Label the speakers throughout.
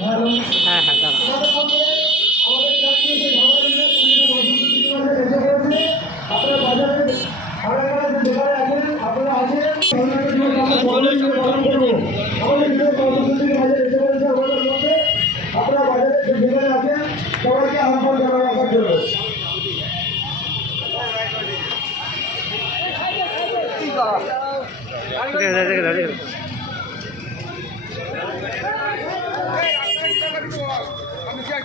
Speaker 1: হ্যাঁ হ্যাঁ দাঁড়া ঠিক আছে ঠিক আছে ঠিক আছে গান চালাও না ভাই হ্যাঁ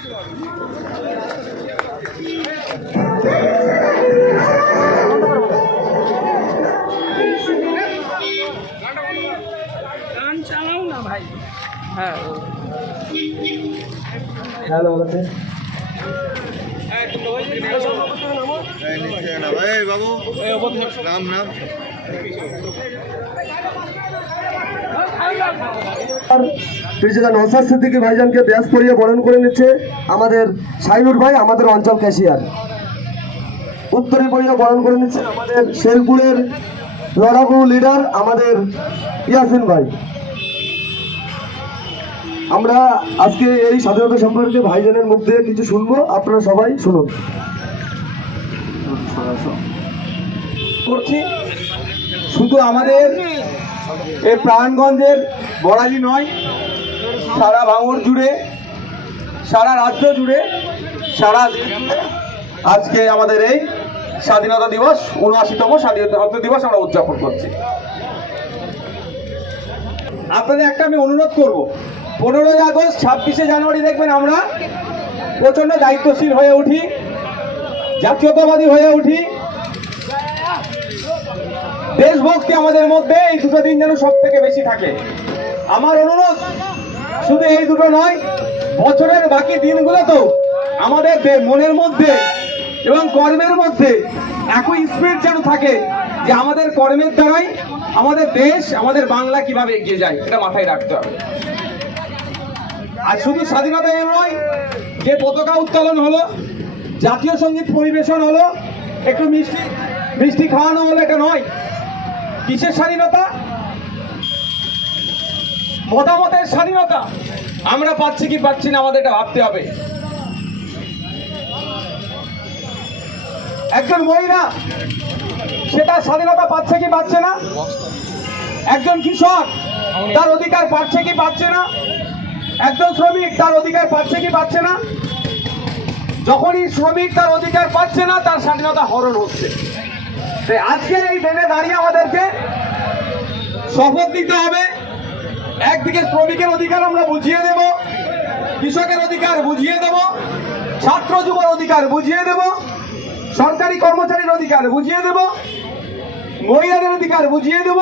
Speaker 2: হ্যালো
Speaker 3: নাম। এই বাবু নাম নাম
Speaker 2: প্রিন্সিপাল নৌসাদ সিদ্দিকী ভাইজানকে ব্যাস পরিয়ে বরণ করে নিচ্ছে আমাদের সাইনুর ভাই আমাদের অঞ্চল ক্যাশিয়ার। উত্তরে পরিয়ে বরণ করে নিচ্ছে আমাদের শেরপুরের লড়াকু লিডার আমাদের ইয়াসিন ভাই। আমরা আজকে এই স্বাধীনতা সম্পর্কে ভাইজানের মুখ দিয়ে কিছু শুনব আপনারা সবাই শুনুন।
Speaker 4: করছি। শুধু আমাদের এই প্রাণগঞ্জের বড়ালি নয়, সারা ভাঙড় জুড়ে, সারা রাজ্য জুড়ে, সারা আজকে আমাদের এই স্বাধীনতা দিবস, উনআশিতম স্বাধীনতা দিবস আমরা উদযাপন করছি। আপনাদের একটা আমি অনুরোধ করব, পনেরোই আগস্ট, ছাব্বিশে জানুয়ারি দেখবেন আমরা প্রচণ্ড দায়িত্বশীল হয়ে উঠি, জাতীয়তাবাদী হয়ে উঠি দেশভক্তি আমাদের মধ্যে এই দুটো দিন যেন সব থেকে বেশি থাকে। আমার অনুরোধ, শুধু এই দুটো নয়, বছরের বাকি দিনগুলো তো আমাদের মনের মধ্যে এবং কর্মের মধ্যে একই স্পিরিট যেন থাকে যে আমাদের কর্মের দ্বারাই আমাদের দেশ, আমাদের বাংলা কীভাবে এগিয়ে যায়, এটা মাথায় রাখতে হবে। আর শুধু স্বাধীনতা এই নয়, যে পতাকা উত্তোলন হলো, জাতীয় সংগীত পরিবেশন হলো, একটু মিষ্টি মিষ্টি খাওয়ানো হলো এটা নয়। কিসের স্বাধীনতা? মতামতের স্বাধীনতা। আমরা পাচ্ছি কি পাচ্ছি না, আমাদের এটা ভাবতে হবে। একজন মহিলা সেটা স্বাধীনতা পাচ্ছে কি পাচ্ছে না? একজন কৃষক, তার অধিকার পাচ্ছে কি পাচ্ছে না? একজন শ্রমিক, তার অধিকার পাচ্ছে কি পাচ্ছে না? যখনই শ্রমিক তার অধিকার পাচ্ছে না, তার স্বাধীনতা হরণ হচ্ছে। আজকের এই দিনে দাঁড়িয়ে আমাদেরকে শপথ নিতে হবে। একদিকে শ্রমিকের অধিকার আমরা বুঝিয়ে দেব, কৃষকের অধিকার বুঝিয়ে দেব, ছাত্র যুবর অধিকার বুঝিয়ে দেব, সরকারি কর্মচারীর অধিকার বুঝিয়ে দেব, মহিলাদের অধিকার বুঝিয়ে দেব।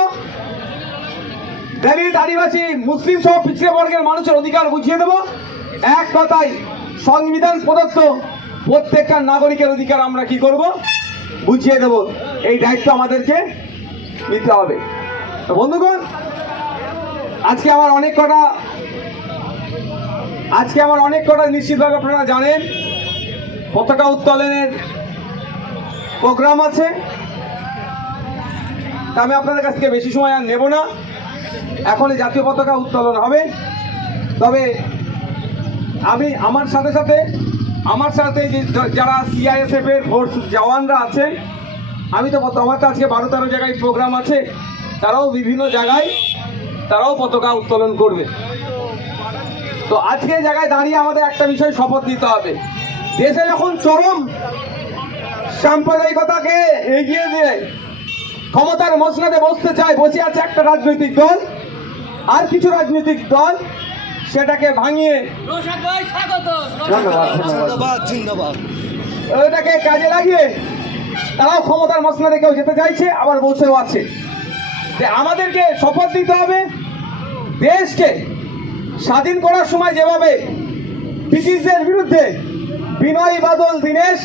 Speaker 4: দলিত আদিবাসী মুসলিম সহ পিছিয়ে বর্গের মানুষের অধিকার বুঝিয়ে দেব। এক কথায় সংবিধান প্রদত্ত প্রত্যেকটা নাগরিকের অধিকার আমরা কি করব? বুঝিয়ে দেব। এই দায়িত্ব আমাদেরকে নিতে হবে। বন্ধুগণ, আজকে আমার অনেক কটা, আজকে আমার অনেক কটা নিশ্চিতভাবে আপনারা জানেন। পতাকা উত্তোলনের প্রোগ্রাম আছে। তা আমি আপনাদের কাছ থেকে বেশি সময় আর নেব না। এখনই জাতীয় পতাকা উত্তোলন হবে। তবে আমি, আমার সাথে সাথে আমার সাথে যে যারা সিআইএসএফ এর ফোর্স জওয়ানরা আছে আমি তো আমার তো আজকে বারো তেরো জায়গায় প্রোগ্রাম আছে, তারাও বিভিন্ন জায়গায় তারাও পতাকা উত্তোলন করবে। তো আজকে জায়গায় দাঁড়িয়ে আমাদের একটা বিষয় শপথ নিতে হবে। দেশে যখন চরম সাম্প্রদায়িকতাকে এগিয়ে দিয়ে ক্ষমতার মসনাদে বসতে চায়, বসে আছে একটা রাজনৈতিক দল, আর কিছু রাজনৈতিক দল সেটাকে ভাঙিয়ে ওটাকে কাজে লাগিয়ে তারাও ক্ষমতার মসনাদে কেউ যেতে চাইছে আবার বসেও আছে যে আমাদেরকে শপথ দিতে হবে দেশকে স্বাধীন করার সময় যেভাবে ব্রিটিশদের বিরুদ্ধে বিনয় বাদল দীনেশ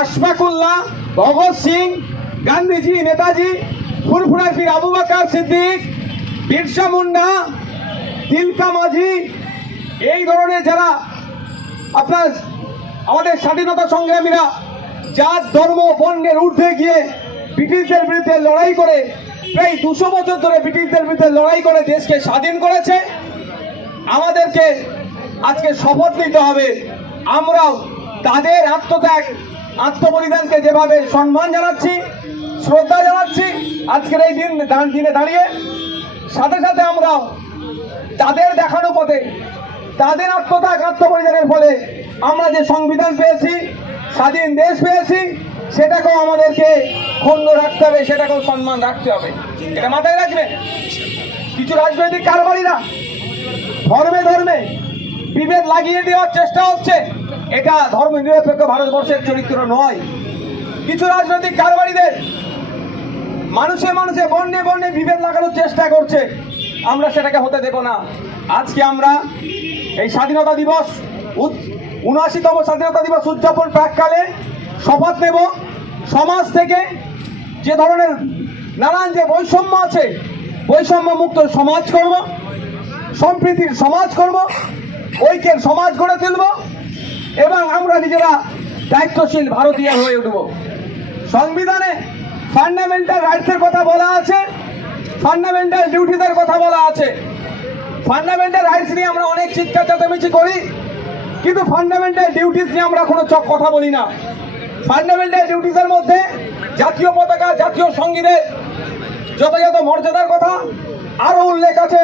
Speaker 4: আশফাকুল্লাহ ভগৎ সিং গান্ধীজি নেতাজি ফুরফুরার পীর আবু বাকার সিদ্দিক বিরসা মুন্ডা তিলকা মাঝি, এই ধরনের যারা আপনার আমাদের স্বাধীনতা সংগ্রামীরা জাত, ধর্ম, বর্ণের ঊর্ধ্বে গিয়ে ব্রিটিশদের বিরুদ্ধে লড়াই করে, প্রায় দুশো বছর ধরে ব্রিটিশদের বিরুদ্ধে লড়াই করে দেশকে স্বাধীন করেছে, আমাদেরকে আজকে শপথ নিতে হবে। আমরাও তাদের আত্মত্যাগ, আত্মবলিদানকে যেভাবে সম্মান জানাচ্ছি, শ্রদ্ধা জানাচ্ছি, আজকের এই দিন, দান- দিনে দাঁড়িয়ে, সাথে সাথে আমরাও তাদের দেখানো পথে, তাদের আত্মত্যাগ আত্মপরিধানের ফলে আমরা যে সংবিধান পেয়েছি, স্বাধীন দেশ পেয়েছি, সেটাকেও আমাদেরকে ক্ষুণ্ণ রাখতে হবে, সেটাকেও সম্মান রাখতে হবে। এটা মাথায় রাখবে কিছু রাজনৈতিক কারবারিরা ধর্মে ধর্মে বিভেদ লাগিয়ে দেওয়ার চেষ্টা হচ্ছে। এটা ধর্ম নিরপেক্ষ ভারতবর্ষের চরিত্র নয়। কিছু রাজনৈতিক কারবারিদের মানুষে মানুষে বর্ণে বর্ণে বিভেদ লাগানোর চেষ্টা করছে। আমরা সেটাকে হতে দেব না। আজকে আমরা এই স্বাধীনতা দিবস উনআশিতম স্বাধীনতা দিবস উদযাপন প্রাককালে শপথ নেব। সমাজ থেকে যে ধরনের নানান যে বৈষম্য আছে বৈষম্য মুক্ত সমাজ করব, সম্প্রীতির সমাজ করব, ঐক্যের সমাজ গড়ে তুলব, এবং আমরা নিজেরা দায়িত্বশীল ভারতীয় হয়ে উঠব। সংবিধানে ফান্ডামেন্টাল রাইটসের কথা বলা আছে। ফান্ডামেন্টাল ডিউটিদের কথা বলা আছে। ফান্ডামেন্টাল রাইটস নিয়ে আমরা অনেক চিৎকার চেঁচামেচি করি, কিন্তু ফান্ডামেন্টাল ডিউটিস নিয়ে আমরা কোনো চক কথা বলি না। ফান্ডামেন্টাল ডিউটিসের মধ্যে জাতীয় পতাকা, জাতীয় সঙ্গীতের যথাযথ মর্যাদার কথা আরও উল্লেখ আছে।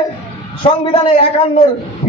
Speaker 4: সংবিধানের একান্নর